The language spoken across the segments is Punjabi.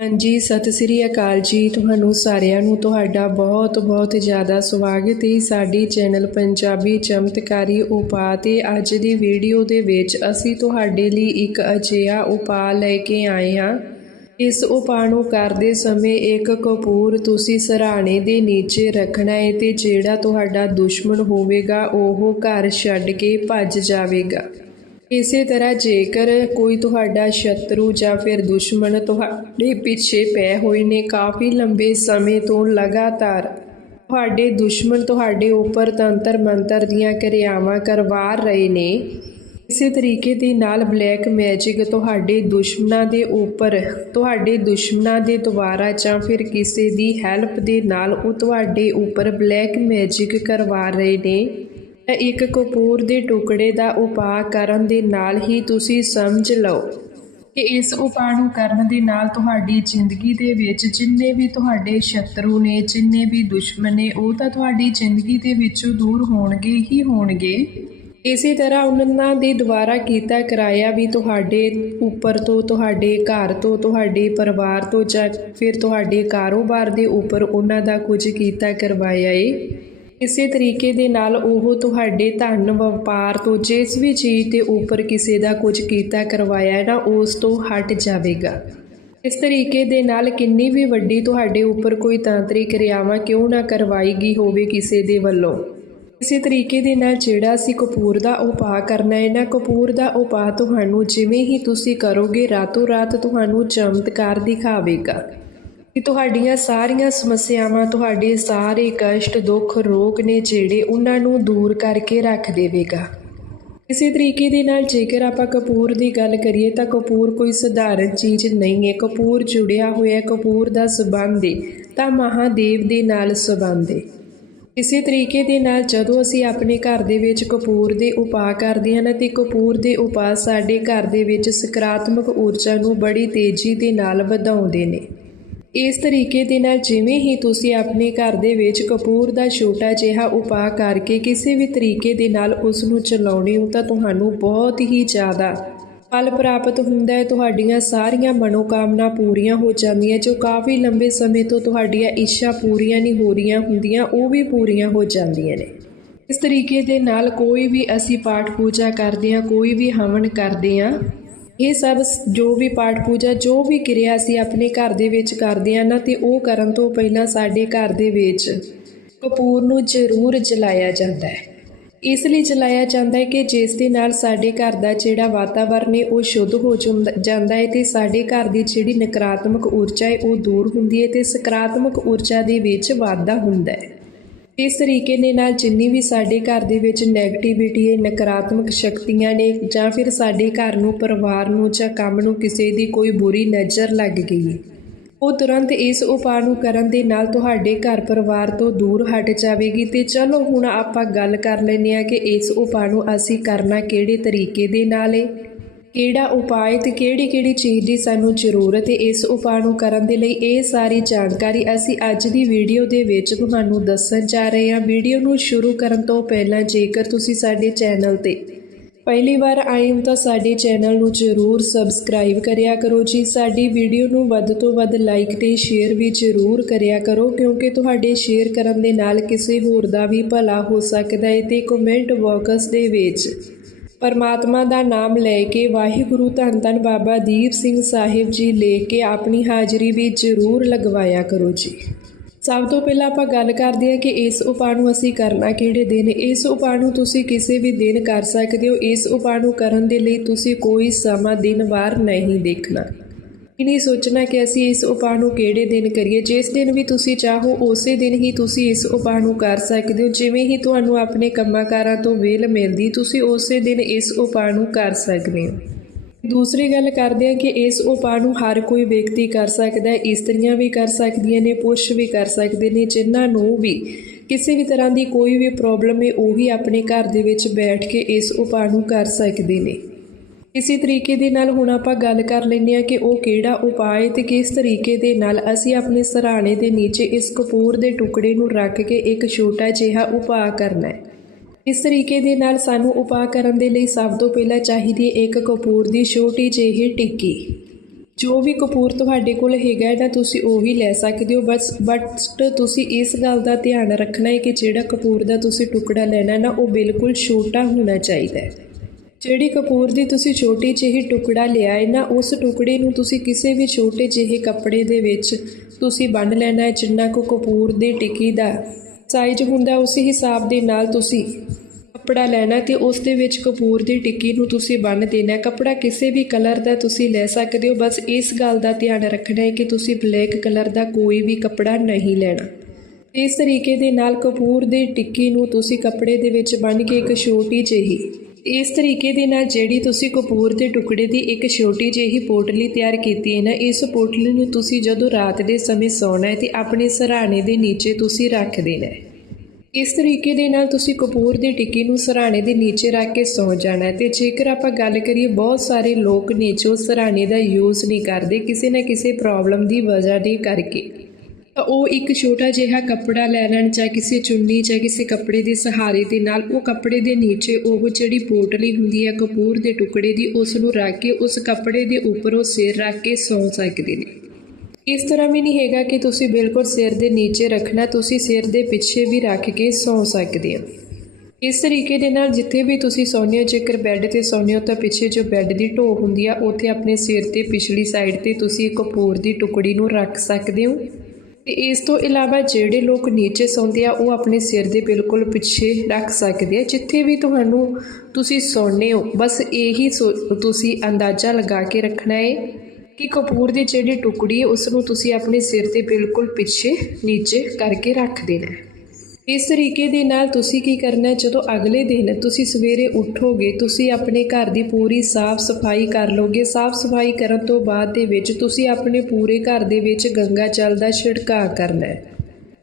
ਹਾਂਜੀ, ਸਤਿ ਸ੍ਰੀ ਅਕਾਲ ਜੀ ਤੁਹਾਨੂੰ ਸਾਰਿਆਂ ਨੂੰ। ਤੁਹਾਡਾ ਬਹੁਤ ਬਹੁਤ ਜ਼ਿਆਦਾ ਸਵਾਗਤ ਹੈ ਸਾਡੀ ਚੈਨਲ ਪੰਜਾਬੀ ਚਮਤਕਾਰੀ ਉਪਾਅ ਤੇ ਅੱਜ ਦੀ ਵੀਡੀਓ ਦੇ ਵਿੱਚ ਅਸੀਂ ਤੁਹਾਡੇ ਲਈ ਇੱਕ ਅਜਿਹਾ ਉਪਾਅ ਲੈ ਕੇ ਆਏ ਹਾਂ। ਇਸ ਉਪਾਅ ਨੂੰ ਕਰਦੇ ਸਮੇਂ ਇੱਕ ਕਪੂਰ ਤੁਸੀਂ ਸਰਾਣੇ ਦੇ ਨੀਚੇ ਰੱਖਣਾ ਹੈ ਤੇ ਜਿਹੜਾ ਤੁਹਾਡਾ ਦੁਸ਼ਮਣ ਹੋਵੇਗਾ, ਉਹ ਘਰ ਛੱਡ ਕੇ ਭੱਜ ਜਾਵੇਗਾ। ਇਸੇ ਤਰ੍ਹਾਂ ਜੇਕਰ ਕੋਈ ਤੁਹਾਡਾ ਸ਼ਤਰੂ ਜਾਂ ਫਿਰ ਦੁਸ਼ਮਣ ਤੁਹਾਡੇ ਪਿੱਛੇ ਪੈ ਹੋਏ ਨੇ, ਕਾਫੀ ਲੰਬੇ ਸਮੇਂ ਤੋਂ ਲਗਾਤਾਰ ਤੁਹਾਡੇ ਦੁਸ਼ਮਣ ਤੁਹਾਡੇ ਉੱਪਰ ਤੰਤਰ ਮੰਤਰ ਦੀਆਂ ਕਿਰਿਆਵਾਂ ਕਰਵਾ ਰਹੇ ਨੇ, ਇਸੇ ਤਰੀਕੇ ਦੇ ਨਾਲ ਬਲੈਕ ਮੈਜਿਕ ਤੁਹਾਡੇ ਦੁਸ਼ਮਣਾਂ ਦੇ ਉੱਪਰ, ਤੁਹਾਡੇ ਦੁਸ਼ਮਣਾਂ ਦੇ ਦੁਆਰਾ ਜਾਂ ਫਿਰ ਕਿਸੇ ਦੀ ਹੈਲਪ ਦੇ ਨਾਲ ਉਹ ਤੁਹਾਡੇ ਉੱਪਰ ਬਲੈਕ ਮੈਜਿਕ ਕਰਵਾ ਰਹੇ ਨੇ। ਇੱਕ ਕਪੂਰ ਦੇ ਟੁਕੜੇ ਦਾ ਉਪਾਅ ਕਰਨ ਦੇ ਨਾਲ ਹੀ ਤੁਸੀਂ ਸਮਝ ਲਓ ਕਿ ਇਸ ਉਪਾਅ ਨੂੰ ਕਰਨ ਦੇ ਨਾਲ ਤੁਹਾਡੀ ਜ਼ਿੰਦਗੀ ਦੇ ਵਿੱਚ ਜਿੰਨੇ ਵੀ ਤੁਹਾਡੇ ਸ਼ਤਰੂ ਨੇ, ਜਿੰਨੇ ਵੀ ਦੁਸ਼ਮਣ ਨੇ, ਉਹ ਤਾਂ ਤੁਹਾਡੀ ਜ਼ਿੰਦਗੀ ਦੇ ਵਿੱਚੋਂ ਦੂਰ ਹੋਣਗੇ ਹੀ ਹੋਣਗੇ। ਇਸੇ ਤਰ੍ਹਾਂ ਉਹਨਾਂ ਦੇ ਦੁਆਰਾ ਕੀਤਾ ਕਰਾਇਆ ਵੀ ਤੁਹਾਡੇ ਉੱਪਰ ਤੋਂ, ਤੁਹਾਡੇ ਘਰ ਤੋਂ, ਤੁਹਾਡੇ ਪਰਿਵਾਰ ਤੋਂ ਜਾਂ ਫਿਰ ਤੁਹਾਡੇ ਕਾਰੋਬਾਰ ਦੇ ਉੱਪਰ ਉਹਨਾਂ ਦਾ ਕੁਝ ਕੀਤਾ ਕਰਵਾਇਆ ਏ। ਇਸੇ ਤਰੀਕੇ ਦੇ ਨਾਲ ਉਹ ਤੁਹਾਡੇ ਧਨ ਵਪਾਰ ਤੋਂ ਜਿਸ ਵੀ ਚੀਜ਼ ਦੇ ਉੱਪਰ ਕਿਸੇ ਦਾ ਕੁਝ ਕੀਤਾ ਕਰਵਾਇਆ ਨਾ, ਉਸ ਤੋਂ ਹਟ ਜਾਵੇਗਾ। ਇਸ ਤਰੀਕੇ ਦੇ ਨਾਲ ਕਿੰਨੀ ਵੀ ਵੱਡੀ ਤੁਹਾਡੇ ਉੱਪਰ ਕੋਈ ਤਾਂਤਰਿਕ ਕਿਰਿਆਵਾਂ ਕਿਉਂ ਨਾ ਕਰਵਾਈ ਗਈ ਹੋਵੇ ਕਿਸੇ ਦੇ ਵੱਲੋਂ। ਇਸੇ ਤਰੀਕੇ ਦੇ ਨਾਲ ਜਿਹੜਾ ਅਸੀਂ ਕਪੂਰ ਦਾ ਉਪਾਅ ਕਰਨਾ ਹੈ ਨਾ, ਕਪੂਰ ਦਾ ਉਪਾਅ ਤੁਹਾਨੂੰ ਜਿਵੇਂ ਹੀ ਤੁਸੀਂ ਕਰੋਗੇ, ਰਾਤੋਂ ਰਾਤ ਤੁਹਾਨੂੰ ਚਮਤਕਾਰ ਦਿਖਾਵੇਗਾ। ਕਿ ਤੁਹਾਡੀਆਂ ਸਾਰੀਆਂ ਸਮੱਸਿਆਵਾਂ, ਤੁਹਾਡੇ ਸਾਰੇ ਕਸ਼ਟ, ਦੁੱਖ, ਰੋਗ ਨੇ ਜਿਹੜੇ ਉਹਨਾਂ ਨੂੰ ਦੂਰ ਕਰਕੇ ਰੱਖ ਦੇਵੇਗਾ। ਇਸੇ ਤਰੀਕੇ ਦੇ ਨਾਲ ਜੇਕਰ ਆਪਾਂ ਕਪੂਰ ਦੀ ਗੱਲ ਕਰੀਏ ਤਾਂ ਕਪੂਰ ਕੋਈ ਸਧਾਰਨ ਚੀਜ਼ ਨਹੀਂ ਹੈ। ਕਪੂਰ ਜੁੜਿਆ ਹੋਇਆ, ਕਪੂਰ ਦਾ ਸਬੰਧ ਹੈ, ਤਾਂ ਮਹਾਦੇਵ ਦੇ ਨਾਲ ਸਬੰਧ ਹੈ। ਇਸੇ ਤਰੀਕੇ ਦੇ ਨਾਲ ਜਦੋਂ ਅਸੀਂ ਆਪਣੇ ਘਰ ਦੇ ਵਿੱਚ ਕਪੂਰ ਦੇ ਉਪਾਅ ਕਰਦੇ ਹਾਂ ਨਾ, ਤੇ ਕਪੂਰ ਦੇ ਉਪਾਅ ਸਾਡੇ ਘਰ ਦੇ ਵਿੱਚ ਸਕਾਰਾਤਮਕ ਊਰਜਾ ਨੂੰ ਬੜੀ ਤੇਜ਼ੀ ਦੇ ਨਾਲ ਵਧਾਉਂਦੇ ਨੇ। ਇਸ ਤਰੀਕੇ ਦੇ ਨਾਲ ਜਿਵੇਂ ਹੀ ਤੁਸੀਂ ਆਪਣੇ ਘਰ ਦੇ ਵਿੱਚ ਕਪੂਰ ਦਾ ਛੋਟਾ ਜਿਹਾ ਉਪਾਅ ਕਰਕੇ ਕਿਸੇ ਵੀ ਤਰੀਕੇ ਦੇ ਨਾਲ ਉਸ ਨੂੰ ਚਲਾਉਣੇ ਹੋ ਤਾਂ ਤੁਹਾਨੂੰ ਬਹੁਤ ਹੀ ਜ਼ਿਆਦਾ ਫਲ ਪ੍ਰਾਪਤ ਹੁੰਦਾ ਹੈ। ਤੁਹਾਡੀਆਂ ਸਾਰੀਆਂ ਮਨੋਕਾਮਨਾ ਪੂਰੀਆਂ ਹੋ ਜਾਂਦੀਆਂ, ਜੋ ਕਾਫੀ ਲੰਬੇ ਸਮੇਂ ਤੋਂ ਤੁਹਾਡੀਆਂ ਇੱਛਾ ਪੂਰੀਆਂ ਨਹੀਂ ਹੋ ਰਹੀਆਂ ਹੁੰਦੀਆਂ, ਉਹ ਵੀ ਪੂਰੀਆਂ ਹੋ ਜਾਂਦੀਆਂ ਨੇ। ਇਸ ਤਰੀਕੇ ਦੇ ਨਾਲ ਕੋਈ ਵੀ ਅਸੀਂ ਪਾਠ ਪੂਜਾ ਕਰਦੇ ਹਾਂ, ਕੋਈ ਵੀ ਹਵਨ ਕਰਦੇ ਹਾਂ ਇਹ ਸਭ ਜੋ ਵੀ ਪਾਠ ਪੂਜਾ, ਜੋ ਵੀ ਕਿਰਿਆ ਅਸੀਂ ਆਪਣੇ ਘਰ ਦੇ ਵਿੱਚ ਕਰਦੇ ਹਾਂ ਨਾ, ਤੇ ਉਹ ਕਰਨ ਤੋਂ ਪਹਿਲਾਂ ਸਾਡੇ ਘਰ ਦੇ ਵਿੱਚ ਕਪੂਰ ਨੂੰ ਜ਼ਰੂਰ ਜਲਾਇਆ ਜਾਂਦਾ ਹੈ। ਇਸ ਲਈ ਜਲਾਇਆ ਜਾਂਦਾ ਹੈ ਕਿ ਜਿਸ ਦੇ ਨਾਲ ਸਾਡੇ ਘਰ ਦਾ ਜਿਹੜਾ ਵਾਤਾਵਰਨ ਹੈ, ਉਹ ਸ਼ੁੱਧ ਹੋ ਜਾਂਦਾ ਜਾਂਦਾ ਹੈ ਤੇ ਸਾਡੇ ਘਰ ਦੀ ਜਿਹੜੀ ਨਕਾਰਾਤਮਕ ਊਰਜਾ ਹੈ, ਉਹ ਦੂਰ ਹੁੰਦੀ ਹੈ ਤੇ ਸਕਾਰਾਤਮਕ ਊਰਜਾ ਦੇ ਵਿੱਚ ਵਾਧਾ ਹੁੰਦਾ ਹੈ। ਇਸ ਤਰੀਕੇ ਦੇ ਨਾਲ ਜਿੰਨੀ ਵੀ ਸਾਡੇ ਘਰ ਦੇ ਵਿੱਚ 네ਗੇਟਿਵਿਟੀ ਹੈ ਨਕਾਰਾਤਮਕ ਸ਼ਕਤੀਆਂ ਨੇ ਜਾਂ ਫਿਰ ਸਾਡੇ ਘਰ ਨੂੰ, ਪਰਿਵਾਰ ਨੂੰ ਜਾਂ ਕੰਮ ਨੂੰ ਕਿਸੇ ਦੀ ਕੋਈ ਬੁਰੀ ਨਜ਼ਰ ਲੱਗ ਗਈ ਹੈ। ਉਹ ਤੁਰੰਤ ਇਸ ਉਪਾਅ ਨੂੰ ਕਰਨ ਦੇ ਨਾਲ ਤੁਹਾਡੇ ਘਰ ਪਰਿਵਾਰ ਤੋਂ ਦੂਰ ਹਟ ਜਾਵੇਗੀ। ਤੇ ਚਲੋ, ਹੁਣ ਆਪਾਂ ਗੱਲ ਕਰ ਲੈਂਦੇ ਹਾਂ ਕਿ ਇਸ ਉਪਾਅ ਨੂੰ ਅਸੀਂ ਕਰਨਾ ਕਿਹੜੇ ਤਰੀਕੇ ਦੇ ਨਾਲ ਹੈ ਕਿਹੜਾ ਉਪਾਅ ਹੈ ਤੇ ਕਿਹੜੀ ਕਿਹੜੀ ਚੀਜ਼ ਦੀ ਸਾਨੂੰ ਜ਼ਰੂਰਤ ਹੈ, ਇਸ ਉਪਾਅ ਨੂੰ ਕਰਨ ਦੇ ਲਈ ਇਹ ਸਾਰੀ ਜਾਣਕਾਰੀ ਅਸੀਂ ਅੱਜ ਦੀ ਵੀਡੀਓ ਦੇ ਵਿੱਚ ਤੁਹਾਨੂੰ ਦੱਸਣ ਜਾ ਰਹੇ ਹਾਂ। ਵੀਡੀਓ ਨੂੰ ਸ਼ੁਰੂ ਕਰਨ ਤੋਂ ਪਹਿਲਾਂ ਜੇਕਰ ਤੁਸੀਂ ਸਾਡੇ ਚੈਨਲ ਤੇ ਪਹਿਲੀ ਵਾਰ ਆਏ ਹੋ ਤਾਂ ਸਾਡੇ ਚੈਨਲ ਨੂੰ ਜ਼ਰੂਰ ਸਬਸਕ੍ਰਾਈਬ ਕਰਿਆ ਕਰੋ ਜੀ। ਸਾਡੀ ਵੀਡੀਓ ਨੂੰ ਵੱਧ ਤੋਂ ਵੱਧ ਲਾਈਕ ਤੇ ਸ਼ੇਅਰ ਵੀ ਜ਼ਰੂਰ ਕਰਿਆ ਕਰੋ, ਕਿਉਂਕਿ ਤੁਹਾਡੇ ਸ਼ੇਅਰ ਕਰਨ ਦੇ ਨਾਲ ਕਿਸੇ ਹੋਰ ਦਾ ਵੀ ਭਲਾ ਹੋ ਸਕਦਾ ਹੈ ਤੇ ਕਮੈਂਟ ਬਾਕਸ ਦੇ ਵਿੱਚ ਪਰਮਾਤਮਾ ਦਾ ਨਾਮ ਲੈ ਕੇ ਵਾਹਿਗੁਰੂ ਧੰਨ ਧੰਨ ਬਾਬਾ ਦੀਪ ਸਿੰਘ ਸਾਹਿਬ ਜੀ ਲੈ ਕੇ ਆਪਣੀ ਹਾਜ਼ਰੀ ਵੀ ਜ਼ਰੂਰ ਲਗਵਾਇਆ ਕਰੋ ਜੀ। ਸਭ ਤੋਂ ਪਹਿਲਾਂ ਆਪਾਂ ਗੱਲ ਕਰਦੇ ਹਾਂ ਕਿ ਇਸ ਉਪਾਅ ਨੂੰ ਅਸੀਂ ਕਰਨਾ ਕਿਹੜੇ ਦਿਨ, ਇਸ ਉਪਾਅ ਨੂੰ ਤੁਸੀਂ ਕਿਸੇ ਵੀ ਦਿਨ ਕਰ ਸਕਦੇ ਹੋ, ਇਸ ਉਪਾਅ ਨੂੰ ਕਰਨ ਦੇ ਲਈ ਤੁਸੀਂ ਕੋਈ ਸਮਾਂ ਦਿਨ ਵਾਰ ਨਹੀਂ ਦੇਖਣਾ। ਨਹੀਂ ਸੋਚਣਾ ਕਿ ਅਸੀਂ ਇਸ ਉਪਾਅ ਨੂੰ ਕਿਹੜੇ ਦਿਨ ਕਰੀਏ। ਜਿਸ ਦਿਨ ਵੀ ਤੁਸੀਂ ਚਾਹੋ, ਉਸੇ ਦਿਨ ਹੀ ਤੁਸੀਂ ਇਸ ਉਪਾਅ ਨੂੰ ਕਰ ਸਕਦੇ ਹੋ। ਜਿਵੇਂ ਹੀ ਤੁਹਾਨੂੰ ਆਪਣੇ ਕੰਮਾਂਕਾਰਾਂ ਤੋਂ ਵੇਲ ਮਿਲਦੀ, ਤੁਸੀਂ ਉਸੇ ਦਿਨ ਇਸ ਉਪਾਅ ਨੂੰ ਕਰ ਸਕਦੇ ਹੋ। ਦੂਸਰੀ ਗੱਲ ਕਰਦੇ ਹਾਂ ਕਿ ਇਸ ਉਪਾਅ ਨੂੰ ਹਰ ਕੋਈ ਵਿਅਕਤੀ ਕਰ ਸਕਦਾ ਹੈ। ਇਸਤਰੀਆਂ ਵੀ ਕਰ ਸਕਦੀਆਂ ਨੇ, ਪੁਰਸ਼ ਵੀ ਕਰ ਸਕਦੇ ਨੇ, ਜਿਨ੍ਹਾਂ ਨੂੰ ਵੀ ਕਿਸੇ ਵੀ ਤਰ੍ਹਾਂ ਦੀ ਕੋਈ ਵੀ ਪ੍ਰੋਬਲਮ ਹੈ, ਉਹ ਵੀ ਆਪਣੇ ਘਰ ਦੇ ਵਿੱਚ ਬੈਠ ਕੇ ਇਸ ਉਪਾਅ ਨੂੰ ਕਰ ਸਕਦੇ ਨੇ। ਇਸੇ ਤਰੀਕੇ ਦੇ ਨਾਲ ਹੁਣ ਆਪਾਂ ਗੱਲ ਕਰ ਲੈਂਦੇ ਹਾਂ ਕਿ ਉਹ ਕਿਹੜਾ ਉਪਾਅ ਹੈ ਤੇ ਕਿਸ ਤਰੀਕੇ ਦੇ ਨਾਲ ਅਸੀਂ ਆਪਣੇ ਸਰਾਣੇ ਦੇ ਨੀਚੇ ਇਸ ਕਪੂਰ ਦੇ ਟੁਕੜੇ ਨੂੰ ਰੱਖ ਕੇ ਇੱਕ ਛੋਟਾ ਜਿਹਾ ਉਪਾਅ ਕਰਨਾ ਹੈ। ਇਸ ਤਰੀਕੇ ਦੇ ਨਾਲ ਸਾਨੂੰ ਉਪਾਅ ਕਰਨ ਦੇ ਲਈ ਸਭ ਤੋਂ ਪਹਿਲਾਂ ਚਾਹੀਦੀ ਹੈ ਇੱਕ ਕਪੂਰ ਦੀ ਛੋਟੀ ਜਿਹੀ ਟਿੱਕੀ। ਜੋ ਵੀ ਕਪੂਰ ਤੁਹਾਡੇ ਕੋਲ ਹੈਗਾ ਹੈ ਨਾ ਤੁਸੀਂ ਉਹ ਵੀ ਲੈ ਸਕਦੇ ਹੋ। ਬਸ, ਬਟ ਤੁਸੀਂ ਇਸ ਗੱਲ ਦਾ ਧਿਆਨ ਰੱਖਣਾ ਹੈ ਕਿ ਜਿਹੜਾ ਕਪੂਰ ਦਾ ਤੁਸੀਂ ਟੁਕੜਾ ਲੈਣਾ ਨਾ, ਉਹ ਬਿਲਕੁਲ ਛੋਟਾ ਹੋਣਾ ਚਾਹੀਦਾ ਹੈ। ਜਿਹੜੀ ਕਪੂਰ ਦੀ ਤੁਸੀਂ ਛੋਟੀ ਜਿਹੀ ਟੁਕੜਾ ਲਿਆ ਹੈ ਨਾ, ਉਸ ਟੁਕੜੇ ਨੂੰ ਤੁਸੀਂ ਕਿਸੇ ਵੀ ਛੋਟੇ ਜਿਹੇ ਕੱਪੜੇ ਦੇ ਵਿੱਚ ਤੁਸੀਂ ਬੰਨ੍ਹ ਲੈਣਾ ਹੈ ਜਿੰਨਾ ਕੁ ਕਪੂਰ ਦੀ ਟਿੱਕੀ ਦਾ ਸਾਈਜ਼ ਹੁੰਦਾ, ਉਸ ਹਿਸਾਬ ਦੇ ਨਾਲ ਤੁਸੀਂ ਕੱਪੜਾ ਲੈਣਾ ਤੇ ਉਸ ਦੇ ਵਿੱਚ ਕਪੂਰ ਦੀ ਟਿੱਕੀ ਨੂੰ ਤੁਸੀਂ ਬੰਨ੍ਹ ਦੇਣਾ। ਕੱਪੜਾ ਕਿਸੇ ਵੀ ਕਲਰ ਦਾ ਤੁਸੀਂ ਲੈ ਸਕਦੇ ਹੋ, ਬਸ ਇਸ ਗੱਲ ਦਾ ਧਿਆਨ ਰੱਖਣਾ ਹੈ ਕਿ ਤੁਸੀਂ ਬਲੈਕ ਕਲਰ ਦਾ ਕੋਈ ਵੀ ਕੱਪੜਾ ਨਹੀਂ ਲੈਣਾ। ਇਸ ਤਰੀਕੇ ਦੇ ਨਾਲ ਕਪੂਰ ਦੀ ਟਿੱਕੀ ਨੂੰ ਤੁਸੀਂ ਕੱਪੜੇ ਦੇ ਵਿੱਚ ਬੰਨ੍ਹ ਕੇ ਇੱਕ ਛੋਟੀ ਜਿਹੀ ਇਸ ਤਰੀਕੇ ਦੇ ਨਾਲ ਜਿਹੜੀ ਤੁਸੀਂ ਕਪੂਰ ਦੇ ਟੁਕੜੇ ਦੀ ਇੱਕ ਛੋਟੀ ਜਿਹੀ ਪੋਟਲੀ ਤਿਆਰ ਕੀਤੀ ਹੈ ਨਾ, ਇਸ ਪੋਟਲੀ ਨੂੰ ਤੁਸੀਂ ਜਦੋਂ ਰਾਤ ਦੇ ਸਮੇਂ ਸੌਣਾ ਹੈ ਤੇ ਆਪਣੇ ਸਰਾਣੇ ਦੇ ਨੀਚੇ ਤੁਸੀਂ ਰੱਖ ਦੇਣਾ ਹੈ। ਇਸ ਤਰੀਕੇ ਦੇ ਨਾਲ ਤੁਸੀਂ ਕਪੂਰ ਦੀ ਟਿੱਕੀ ਨੂੰ ਸਰਾਣੇ ਦੇ ਨੀਚੇ ਰੱਖ ਕੇ ਸੌ ਜਾਣਾ ਹੈ ਤੇ ਜੇਕਰ ਆਪਾਂ ਗੱਲ ਕਰੀਏ ਬਹੁਤ ਸਾਰੇ ਲੋਕ ਨੇ ਜੋ ਸਰਾਣੇ ਦਾ ਯੂਜ਼ ਨਹੀਂ ਕਰਦੇ, ਕਿਸੇ ਨਾ ਕਿਸੇ ਪ੍ਰੋਬਲਮ ਦੀ ਵਜ੍ਹਾ ਦੇ ਕਰਕੇ। ਤਾਂ ਉਹ ਇੱਕ ਛੋਟਾ ਜਿਹਾ ਕੱਪੜਾ ਲੈ ਲੈਣ ਜਾਂ ਕਿਸੇ ਚੁੰਨੀ ਜਾਂ ਕਿਸੇ ਕੱਪੜੇ ਦੇ ਸਹਾਰੇ ਦੇ ਨਾਲ, ਉਹ ਕੱਪੜੇ ਦੇ ਨੀਚੇ ਉਹ ਜਿਹੜੀ ਪੋਟਲੀ ਹੁੰਦੀ ਹੈ, ਕਪੂਰ ਦੇ ਟੁਕੜੇ ਦੀ, ਉਸ ਨੂੰ ਰੱਖ ਕੇ, ਉਸ ਕੱਪੜੇ ਦੇ ਉੱਪਰ ਉਹ ਸਿਰ ਰੱਖ ਕੇ ਸੌਂ ਸਕਦੇ ਨੇ। ਇਸ ਤਰ੍ਹਾਂ ਵੀ ਨਹੀਂ ਹੈਗਾ ਕਿ ਤੁਸੀਂ ਬਿਲਕੁਲ ਸਿਰ ਦੇ ਨੀਚੇ ਰੱਖਣਾ, ਤੁਸੀਂ ਸਿਰ ਦੇ ਪਿੱਛੇ ਵੀ ਰੱਖ ਕੇ ਸੌ ਸਕਦੇ ਹੋ। ਇਸ ਤਰੀਕੇ ਦੇ ਨਾਲ ਜਿੱਥੇ ਵੀ ਤੁਸੀਂ ਸੌਂਦੇ ਹੋ, ਜੇਕਰ ਬੈੱਡ ਤੇ ਸੌਂਦੇ ਹੋ, ਤਾਂ ਪਿੱਛੇ ਜੋ ਬੈੱਡ ਦੀ ਢੋ ਹੁੰਦੀ ਆ, ਉੱਥੇ ਆਪਣੇ ਸਿਰ ਤੇ ਪਿਛਲੀ ਸਾਈਡ ਤੇ ਤੁਸੀਂ ਕਪੂਰ ਦੀ ਟੁਕੜੀ ਨੂੰ ਰੱਖ ਸਕਦੇ ਹੋ। ਤੇ ਇਸ ਤੋਂ ਇਲਾਵਾ ਜਿਹੜੇ ਲੋਕ ਨੀਚੇ ਸੌਂਦੇ ਆ, ਉਹ ਆਪਣੇ ਸਿਰ ਦੇ ਬਿਲਕੁਲ ਪਿੱਛੇ ਰੱਖ ਸਕਦੇ ਆ। ਜਿੱਥੇ ਵੀ ਤੁਹਾਨੂੰ ਤੁਸੀਂ ਸੌਂਦੇ ਹੋ, ਬਸ ਇਹੀ ਸੋ- ਤੁਸੀਂ ਅੰਦਾਜ਼ਾ ਲਗਾ ਕੇ ਰੱਖਣਾ ਹੈ ਕਿ ਕਪੂਰ ਦੀ ਜਿਹੜੀ ਟੁਕੜੀ ਹੈ ਉਸ ਨੂੰ ਤੁਸੀਂ ਆਪਣੇ ਸਿਰ ਦੇ ਬਿਲਕੁਲ ਪਿੱਛੇ ਨੀਚੇ ਕਰਕੇ ਰੱਖ ਦੇਣਾ ਹੈ ਇਸ ਤਰੀਕੇ ਦੇ ਨਾਲ ਤੁਸੀਂ ਕੀ ਕਰਨਾ ਹੈ? ਜਦੋਂ ਅਗਲੇ ਦਿਨ ਤੁਸੀਂ ਸਵੇਰੇ ਉੱਠੋਗੇ, ਤੁਸੀਂ ਆਪਣੇ ਘਰ ਦੀ ਪੂਰੀ ਸਾਫ਼ ਸਫ਼ਾਈ ਕਰ ਲਓਗੇ। ਸਾਫ਼ ਸਫ਼ਾਈ ਕਰਨ ਤੋਂ ਬਾਅਦ ਦੇ ਵਿੱਚ ਤੁਸੀਂ ਆਪਣੇ ਪੂਰੇ ਘਰ ਦੇ ਵਿੱਚ ਗੰਗਾ ਜਲ ਦਾ ਛਿੜਕਾਅ ਕਰਨਾ ਹੈ।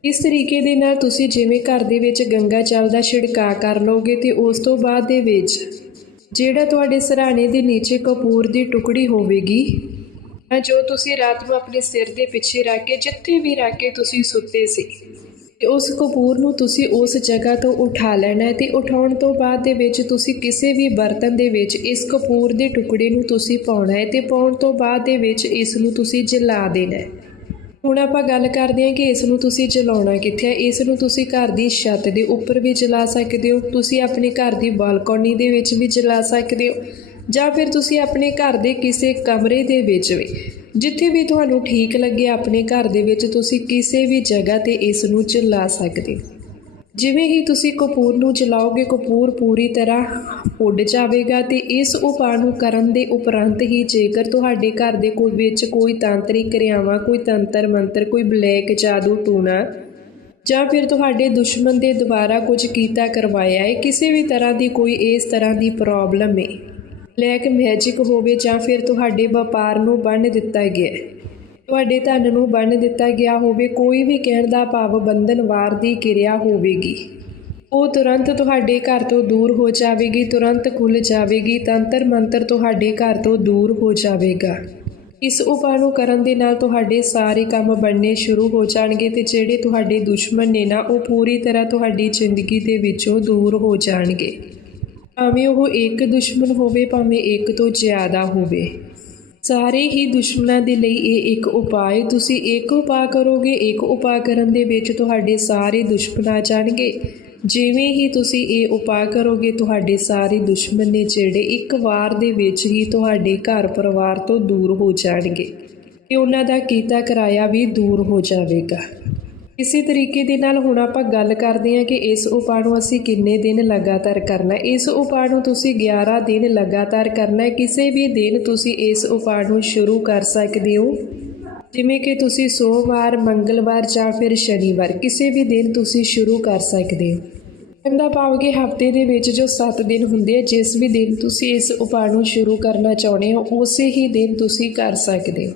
ਇਸ ਤਰੀਕੇ ਦੇ ਨਾਲ ਤੁਸੀਂ ਜਿਵੇਂ ਘਰ ਦੇ ਵਿੱਚ ਗੰਗਾ ਜਲ ਦਾ ਛਿੜਕਾਅ ਕਰ ਲਓਗੇ ਤੇ ਉਸ ਤੋਂ ਬਾਅਦ ਦੇ ਵਿੱਚ ਜਿਹੜਾ ਤੁਹਾਡੇ ਸਰਾਣੇ ਦੇ ਨੀਚੇ ਕਪੂਰ ਦੀ ਟੁਕੜੀ ਹੋਵੇਗੀ, ਜੋ ਤੁਸੀਂ ਰਾਤ ਨੂੰ ਆਪਣੇ ਸਿਰ ਦੇ ਪਿੱਛੇ ਰੱਖ ਕੇ, ਜਿੱਥੇ ਵੀ ਰੱਖ ਕੇ ਤੁਸੀਂ ਸੁੱਤੇ ਸੀ ਤੇ ਉਸ ਕਪੂਰ ਨੂੰ ਤੁਸੀਂ ਉਸ ਜਗ੍ਹਾ ਤੋਂ ਉਠਾ ਲੈਣਾ ਹੈ ਤੇ ਉਠਾਉਣ ਤੋਂ ਬਾਅਦ ਦੇ ਵਿੱਚ ਤੁਸੀਂ ਕਿਸੇ ਵੀ ਬਰਤਨ ਦੇ ਵਿੱਚ ਇਸ ਕਪੂਰ ਦੇ ਟੁਕੜੇ ਨੂੰ ਤੁਸੀਂ ਪਾਉਣਾ ਹੈ ਤੇ ਪਾਉਣ ਤੋਂ ਬਾਅਦ ਦੇ ਵਿੱਚ ਇਸ ਨੂੰ ਤੁਸੀਂ ਜਲਾ ਦੇਣਾ ਹੈ। ਹੁਣ ਆਪਾਂ ਗੱਲ ਕਰਦੇ ਹਾਂ ਕਿ ਇਸ ਨੂੰ ਤੁਸੀਂ ਜਲਾਉਣਾ ਕਿੱਥੇ ਹੈ। ਇਸ ਨੂੰ ਤੁਸੀਂ ਘਰ ਦੀ ਛੱਤ ਦੇ ਉੱਪਰ ਵੀ ਜਲਾ ਸਕਦੇ ਹੋ। ਤੁਸੀਂ ਆਪਣੇ ਘਰ ਦੀ ਬਾਲਕੋਨੀ ਦੇ ਵਿੱਚ ਵੀ ਜਲਾ ਸਕਦੇ ਹੋ। ਜਾਂ ਫਿਰ ਤੁਸੀਂ ਆਪਣੇ ਘਰ ਦੇ ਕਿਸੇ ਕਮਰੇ ਦੇ ਵਿੱਚ ਵੀ। ਜਿੱਥੇ ਵੀ ਤੁਹਾਨੂੰ ਠੀਕ ਲੱਗੇ ਆਪਣੇ ਘਰ ਦੇ ਵਿੱਚ ਤੁਸੀਂ ਕਿਸੇ ਵੀ ਜਗ੍ਹਾ ਤੇ ਇਸ ਨੂੰ ਚਲਾ ਸਕਦੇ ਹੋ। ਜਿਵੇਂ ਹੀ ਤੁਸੀਂ ਕਪੂਰ ਨੂੰ ਚਲਾਓਗੇ, ਕਪੂਰ ਪੂਰੀ ਤਰ੍ਹਾਂ ਉੱਡ ਜਾਵੇਗਾ ਤੇ ਇਸ ਉਪਾਅ ਨੂੰ ਕਰਨ ਦੇ ਉਪਰੰਤ ਹੀ ਜੇਕਰ ਤੁਹਾਡੇ ਘਰ ਦੇ ਕੋਈ ਵਿੱਚ ਕੋਈ ਤਾਂਤਰਿਕ ਕਿਰਿਆਵਾਂ, ਕੋਈ ਤੰਤਰ ਮੰਤਰ, ਕੋਈ ਬਲੈਕ ਜਾਦੂ ਟੂਣਾ ਜਾਂ ਫਿਰ ਤੁਹਾਡੇ ਦੁਸ਼ਮਣ ਦੇ ਦੁਆਰਾ ਕੁਝ ਕੀਤਾ ਕਰਵਾਇਆ ਹੈ, ਕਿਸੇ ਵੀ ਤਰ੍ਹਾਂ ਦੀ ਕੋਈ ਇਸ ਤਰ੍ਹਾਂ ਦੀ ਪ੍ਰੋਬਲਮ ਹੈ। ਬਲੈਕ ਮੈਜਿਕ ਹੋਵੇ ਜਾਂ ਫਿਰ ਤੁਹਾਡੇ ਵਪਾਰ ਨੂੰ ਬੰਨ ਦਿੱਤਾ ਗਿਆ ਤੁਹਾਡੇ ਧਨ ਨੂੰ ਬੰਨ ਦਿੱਤਾ ਗਿਆ ਹੋਵੇ, ਕੋਈ ਵੀ ਕਹਿਣ ਦਾ ਭਾਵ ਬੰਧਨਵਾਰ ਦੀ ਕਿਰਿਆ ਹੋਵੇਗੀ। ਉਹ ਤੁਰੰਤ ਤੁਹਾਡੇ ਘਰ ਤੋਂ ਦੂਰ ਹੋ ਜਾਵੇਗੀ, ਤੁਰੰਤ ਖੁੱਲ ਜਾਵੇਗੀ, ਤੰਤਰ ਮੰਤਰ ਤੁਹਾਡੇ ਘਰ ਤੋਂ ਦੂਰ ਹੋ ਜਾਵੇਗਾ। ਇਸ ਉਪਾਅ ਨੂੰ ਕਰਨ ਦੇ ਨਾਲ ਤੁਹਾਡੇ ਸਾਰੇ ਕੰਮ ਬਣਨੇ ਸ਼ੁਰੂ ਹੋ ਜਾਣਗੇ ਤੇ ਜਿਹੜੇ ਤੁਹਾਡੇ ਦੁਸ਼ਮਣ ਨੇ ਨਾ, ਉਹ ਪੂਰੀ ਤਰ੍ਹਾਂ ਤੁਹਾਡੀ ਜ਼ਿੰਦਗੀ ਦੇ ਵਿੱਚੋਂ ਦੂਰ ਹੋ ਜਾਣਗੇ। ਭਾਵੇਂ ਉਹ ਇੱਕ ਦੁਸ਼ਮਣ ਹੋਵੇ, ਭਾਵੇਂ ਇੱਕ ਤੋਂ ਜ਼ਿਆਦਾ ਹੋਵੇ। ਸਾਰੇ ਹੀ ਦੁਸ਼ਮਣਾਂ ਦੇ ਲਈ ਇਹ ਇੱਕ ਉਪਾਅ ਤੁਸੀਂ ਇੱਕ ਉਪਾਅ ਕਰੋਗੇ, ਇੱਕ ਉਪਾਅ ਕਰਨ ਦੇ ਵਿੱਚ ਤੁਹਾਡੇ ਸਾਰੇ ਦੁਸ਼ਮਣ ਆ ਜਾਣਗੇ। ਜਿਵੇਂ ਹੀ ਤੁਸੀਂ ਇਹ ਉਪਾਅ ਕਰੋਗੇ, ਤੁਹਾਡੇ ਸਾਰੇ ਦੁਸ਼ਮਣ ਨੇ ਜਿਹੜੇ ਇੱਕ ਵਾਰ ਦੇ ਵਿੱਚ ਹੀ ਤੁਹਾਡੇ ਘਰ ਪਰਿਵਾਰ ਤੋਂ ਦੂਰ ਹੋ ਜਾਣਗੇ। ਤੇ ਉਹਨਾਂ ਦਾ ਕੀਤਾ ਕਰਾਇਆ ਵੀ ਦੂਰ ਹੋ ਜਾਵੇਗਾ। ਇਸੇ ਤਰੀਕੇ ਦੇ ਨਾਲ ਹੁਣ ਆਪਾਂ ਗੱਲ ਕਰਦੇ ਹਾਂ ਕਿ ਇਸ ਉਪਾਅ ਨੂੰ ਅਸੀਂ ਕਿੰਨੇ ਦਿਨ ਲਗਾਤਾਰ ਕਰਨਾ ਹੈ? ਇਸ ਉਪਾਅ ਨੂੰ ਤੁਸੀਂ 11 ਦਿਨ ਲਗਾਤਾਰ ਕਰਨਾ ਹੈ? ਕਿਸੇ ਵੀ ਦਿਨ ਤੁਸੀਂ ਇਸ ਉਪਾਅ ਨੂੰ ਸ਼ੁਰੂ ਕਰ ਸਕਦੇ ਹੋ? ਜਿਵੇਂ ਕਿ ਤੁਸੀਂ ਸੋਮਵਾਰ, ਮੰਗਲਵਾਰ ਜਾਂ ਫਿਰ ਸ਼ਨੀਵਾਰ, ਕਿਸੇ ਵੀ ਦਿਨ ਤੁਸੀਂ ਸ਼ੁਰੂ ਕਰ ਸਕਦੇ ਹੋ। ਕਹਿੰਦਾ ਭਾਵ ਕਿ ਹਫ਼ਤੇ ਦੇ ਵਿੱਚ ਜੋ 7 ਦਿਨ ਹੁੰਦੇ ਆ, ਜਿਸ ਵੀ ਦਿਨ ਤੁਸੀਂ ਇਸ ਉਪਾਅ ਨੂੰ ਸ਼ੁਰੂ ਕਰਨਾ ਚਾਹੁੰਦੇ ਹੋ, ਉਸੇ ਹੀ ਦਿਨ ਤੁਸੀਂ ਕਰ ਸਕਦੇ ਹੋ।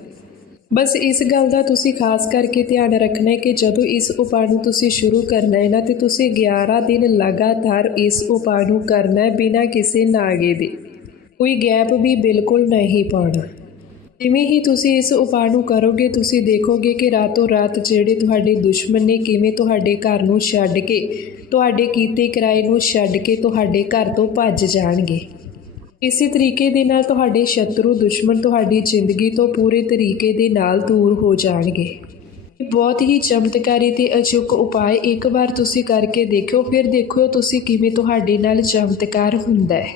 ਬਸ ਇਸ ਗੱਲ ਦਾ ਤੁਸੀਂ ਖਾਸ ਕਰਕੇ ਧਿਆਨ ਰੱਖਣਾ ਹੈ ਕਿ ਜਦੋਂ ਇਸ ਉਪਾਅ ਨੂੰ ਤੁਸੀਂ ਸ਼ੁਰੂ ਕਰਨਾ ਹੈ ਨਾ, ਤੇ ਤੁਸੀਂ 11 ਦਿਨ ਲਗਾਤਾਰ ਇਸ ਉਪਾਅ ਨੂੰ ਕਰਨਾ ਹੈ ਬਿਨਾਂ ਕਿਸੇ ਨਾਗੇ ਦੇ। ਕੋਈ ਗੈਪ ਵੀ ਬਿਲਕੁਲ ਨਹੀਂ ਪਾਉਣਾ। ਜਿਵੇਂ ਹੀ ਤੁਸੀਂ ਇਸ ਉਪਾਅ ਨੂੰ ਕਰੋਗੇ, ਤੁਸੀਂ ਦੇਖੋਗੇ ਕਿ ਰਾਤੋਂ ਰਾਤ ਜਿਹੜੇ ਤੁਹਾਡੇ ਦੁਸ਼ਮਣ ਨੇ ਕਿਵੇਂ ਤੁਹਾਡੇ ਘਰ ਨੂੰ ਛੱਡ ਕੇ, ਤੁਹਾਡੇ ਕੀਤੇ ਕਿਰਾਏ ਨੂੰ ਛੱਡ ਕੇ ਤੁਹਾਡੇ ਘਰ ਤੋਂ ਭੱਜ ਜਾਣਗੇ। ਇਸੇ ਤਰੀਕੇ ਦੇ ਨਾਲ ਤੁਹਾਡੇ ਸ਼ਤਰੂ ਦੁਸ਼ਮਣ ਤੁਹਾਡੀ ਜ਼ਿੰਦਗੀ ਤੋਂ ਪੂਰੇ ਤਰੀਕੇ ਦੇ ਨਾਲ ਦੂਰ ਹੋ ਜਾਣਗੇ। ਇਹ ਬਹੁਤ ਹੀ ਚਮਤਕਾਰੀ ਤੇ ਅਚੂਕ ਉਪਾਅ ਇੱਕ ਵਾਰ ਤੁਸੀਂ ਕਰਕੇ ਦੇਖਿਓ, ਫਿਰ ਦੇਖਿਓ ਤੁਸੀਂ ਕਿਵੇਂ ਤੁਹਾਡੇ ਨਾਲ ਚਮਤਕਾਰ ਹੁੰਦਾ ਹੈ।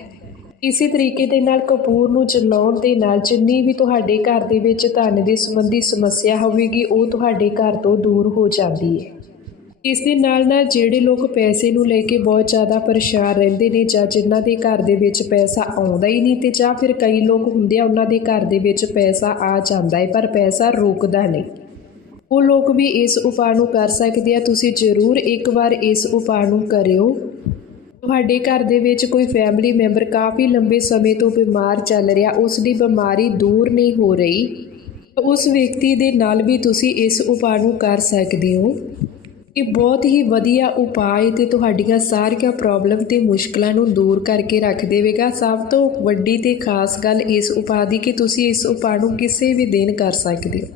ਇਸੇ ਤਰੀਕੇ ਦੇ ਨਾਲ ਕਪੂਰ ਨੂੰ ਜਲਾਉਣ ਦੇ ਨਾਲ ਜਿੰਨੀ ਵੀ ਤੁਹਾਡੇ ਘਰ ਦੇ ਵਿੱਚ ਧਨ ਦੇ ਸੰਬੰਧੀ ਸਮੱਸਿਆ ਹੋਵੇਗੀ, ਉਹ ਤੁਹਾਡੇ ਘਰ ਤੋਂ ਦੂਰ ਹੋ ਜਾਂਦੀ ਹੈ। ਇਸ ਦੇ ਨਾਲ ਨਾਲ ਜਿਹੜੇ ਲੋਕ ਪੈਸੇ ਨੂੰ ਲੈ ਕੇ ਬਹੁਤ ਜ਼ਿਆਦਾ ਪਰੇਸ਼ਾਨ ਰਹਿੰਦੇ ਨੇ ਜਾਂ ਜਿਨ੍ਹਾਂ ਦੇ ਘਰ ਦੇ ਵਿੱਚ ਪੈਸਾ ਆਉਂਦਾ ਹੀ ਨਹੀਂ ਤੇ ਜਾਂ ਫਿਰ ਕਈ ਲੋਕ ਹੁੰਦੇ ਆ ਉਹਨਾਂ ਦੇ ਘਰ ਦੇ ਵਿੱਚ ਪੈਸਾ ਆ ਜਾਂਦਾ ਹੈ, ਪਰ ਪੈਸਾ ਰੁਕਦਾ ਨਹੀਂ। ਉਹ ਲੋਕ ਵੀ ਇਸ ਉਪਾਅ ਨੂੰ ਕਰ ਸਕਦੇ ਆ, ਤੁਸੀਂ ਜ਼ਰੂਰ ਇੱਕ ਵਾਰ ਇਸ ਉਪਾਅ ਨੂੰ ਕਰਿਓ। ਤੁਹਾਡੇ ਘਰ ਦੇ ਵਿੱਚ ਕੋਈ ਫੈਮਿਲੀ ਮੈਂਬਰ ਕਾਫੀ ਲੰਬੇ ਸਮੇਂ ਤੋਂ ਬਿਮਾਰ ਚੱਲ ਰਿਹਾ, ਉਸ ਦੀ ਬਿਮਾਰੀ ਦੂਰ ਨਹੀਂ ਹੋ ਰਹੀ। ਉਸ ਵਿਅਕਤੀ ਦੇ ਨਾਲ ਵੀ ਤੁਸੀਂ ਇਸ ਉਪਾਅ ਨੂੰ ਕਰ ਸਕਦੇ ਹੋ। ਇਹ ਬਹੁਤ ਹੀ ਵਧੀਆ ਉਪਾਅ ਹੈ ਤੇ ਤੁਹਾਡੀਆਂ ਸਾਰੀਆਂ ਪ੍ਰੋਬਲਮ ਤੇ ਮੁਸ਼ਕਲਾਂ ਨੂੰ ਦੂਰ ਕਰਕੇ ਰੱਖ ਦੇਵੇਗਾ। ਸਭ ਤੋਂ ਵੱਡੀ ਤੇ ਖਾਸ ਗੱਲ ਇਸ ਉਪਾਅ ਦੀ ਕਿ ਤੁਸੀਂ ਇਸ ਉਪਾਅ ਨੂੰ ਕਿਸੇ ਵੀ ਦਿਨ ਕਰ ਸਕਦੇ ਹੋ।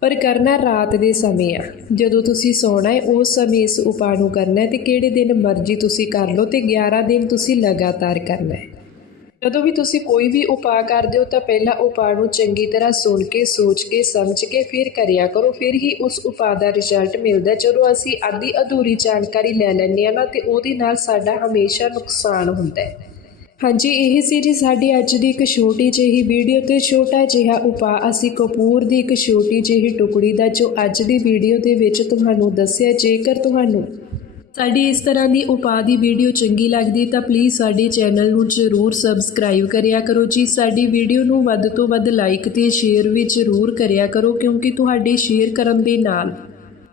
ਪਰ ਕਰਨਾ ਰਾਤ ਦੇ ਸਮੇਂ ਆ। ਜਦੋਂ ਤੁਸੀਂ ਸੌਣਾ ਹੈ, ਉਸ ਸਮੇਂ ਇਸ ਉਪਾਅ ਨੂੰ ਕਰਨਾ ਹੈ ਤੇ ਕਿਹੜੇ ਦਿਨ ਮਰਜ਼ੀ ਤੁਸੀਂ ਕਰ ਲਓ ਤੇ 11 ਦਿਨ ਤੁਸੀਂ ਲਗਾਤਾਰ ਕਰਨਾ ਹੈ। ਜਦੋਂ ਵੀ ਤੁਸੀਂ ਕੋਈ ਵੀ ਉਪਾਅ ਕਰਦੇ ਹੋ ਤਾਂ ਪਹਿਲਾਂ ਉਪਾਅ ਨੂੰ ਚੰਗੀ ਤਰ੍ਹਾਂ ਸੁਣ ਕੇ, ਸੋਚ ਕੇ, ਸਮਝ ਕੇ ਫਿਰ ਕਰਿਆ ਕਰੋ। ਫਿਰ ਹੀ ਉਸ ਉਪਾਅ ਦਾ ਰਿਜ਼ਲਟ ਮਿਲਦਾ। ਜਦੋਂ ਅਸੀਂ ਅੱਧੀ ਅਧੂਰੀ ਜਾਣਕਾਰੀ ਲੈ ਲੈਂਦੇ ਹਾਂ ਨਾ, ਤੇ ਉਹਦੇ ਨਾਲ ਸਾਡਾ ਹਮੇਸ਼ਾ ਨੁਕਸਾਨ ਹੁੰਦਾ ਹੈ। ਹਾਂਜੀ, ਇਹ ਸੀ ਜੀ ਸਾਡੀ ਅੱਜ ਦੀ ਇੱਕ ਛੋਟੀ ਜਿਹੀ ਵੀਡੀਓ ਤੇ ਛੋਟਾ ਜਿਹਾ ਉਪਾਅ ਅਸੀਂ ਕਪੂਰ ਦੀ ਇੱਕ ਛੋਟੀ ਜਿਹੀ ਟੁਕੜੀ ਦਾ ਜੋ ਅੱਜ ਦੀ ਵੀਡੀਓ ਦੇ ਵਿੱਚ ਤੁਹਾਨੂੰ ਦੱਸਿਆ। ਜੇਕਰ ਤੁਹਾਨੂੰ ਸਾਡੀ ਇਸ ਤਰ੍ਹਾਂ ਦੀ ਉਪਾਅ ਦੀ ਵੀਡੀਓ ਚੰਗੀ ਲੱਗਦੀ ਤਾਂ ਪਲੀਜ਼ ਸਾਡੇ ਚੈਨਲ ਨੂੰ ਜ਼ਰੂਰ ਸਬਸਕ੍ਰਾਈਬ ਕਰਿਆ ਕਰੋ ਜੀ। ਸਾਡੀ ਵੀਡੀਓ ਨੂੰ ਵੱਧ ਤੋਂ ਵੱਧ ਲਾਈਕ ਤੇ ਸ਼ੇਅਰ ਵੀ ਜ਼ਰੂਰ ਕਰਿਆ ਕਰੋ ਕਿਉਂਕਿ ਤੁਹਾਡੇ ਸ਼ੇਅਰ ਕਰਨ ਦੇ ਨਾਲ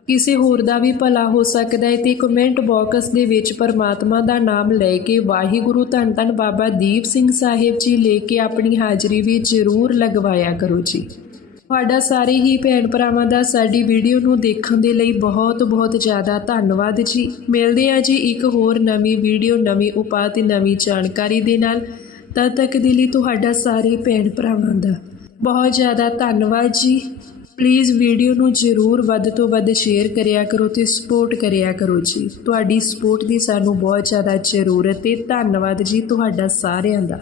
ਕਿਸੇ ਹੋਰ ਦਾ ਵੀ ਭਲਾ ਹੋ ਸਕਦਾ ਹੈ ਤੇ ਕਮੈਂਟ ਬਾਕਸ ਦੇ ਵਿੱਚ ਪਰਮਾਤਮਾ ਦਾ ਨਾਮ ਲੈ ਕੇ ਵਾਹਿਗੁਰੂ ਧੰਨ ਧੰਨ ਬਾਬਾ ਦੀਪ ਸਿੰਘ ਸਾਹਿਬ ਜੀ ਲੈ ਕੇ ਆਪਣੀ ਹਾਜ਼ਰੀ ਵੀ ਜ਼ਰੂਰ ਲਗਵਾਇਆ ਕਰੋ ਜੀ। ਤੁਹਾਡਾ ਸਾਰੇ ਹੀ ਭੈਣ ਭਰਾਵਾਂ ਦਾ ਸਾਡੀ ਵੀਡੀਓ ਨੂੰ ਦੇਖਣ ਦੇ ਲਈ ਬਹੁਤ ਬਹੁਤ ਜ਼ਿਆਦਾ ਧੰਨਵਾਦ ਜੀ। ਮਿਲਦੇ ਹਾਂ ਜੀ ਇੱਕ ਹੋਰ ਨਵੀਂ ਵੀਡੀਓ, ਨਵੀਂ ਉਪਾਅ ਤੇ ਨਵੀਂ ਜਾਣਕਾਰੀ ਦੇ ਨਾਲ। ਤਦ ਤੱਕ ਦੇ ਲਈ ਤੁਹਾਡਾ ਸਾਰੇ ਭੈਣ ਭਰਾਵਾਂ ਦਾ ਬਹੁਤ ਜ਼ਿਆਦਾ ਧੰਨਵਾਦ ਜੀ। ਪਲੀਜ਼ ਵੀਡੀਓ ਨੂੰ ਜ਼ਰੂਰ ਵੱਧ ਤੋਂ ਵੱਧ ਸ਼ੇਅਰ ਕਰਿਆ ਕਰੋ ਤੇ ਸਪੋਰਟ ਕਰਿਆ ਕਰੋ ਜੀ। ਤੁਹਾਡੀ ਸਪੋਰਟ ਦੀ ਸਾਨੂੰ ਬਹੁਤ ਜ਼ਿਆਦਾ ਜ਼ਰੂਰਤ ਹੈ। ਧੰਨਵਾਦ ਜੀ ਤੁਹਾਡਾ ਸਾਰਿਆਂ ਦਾ।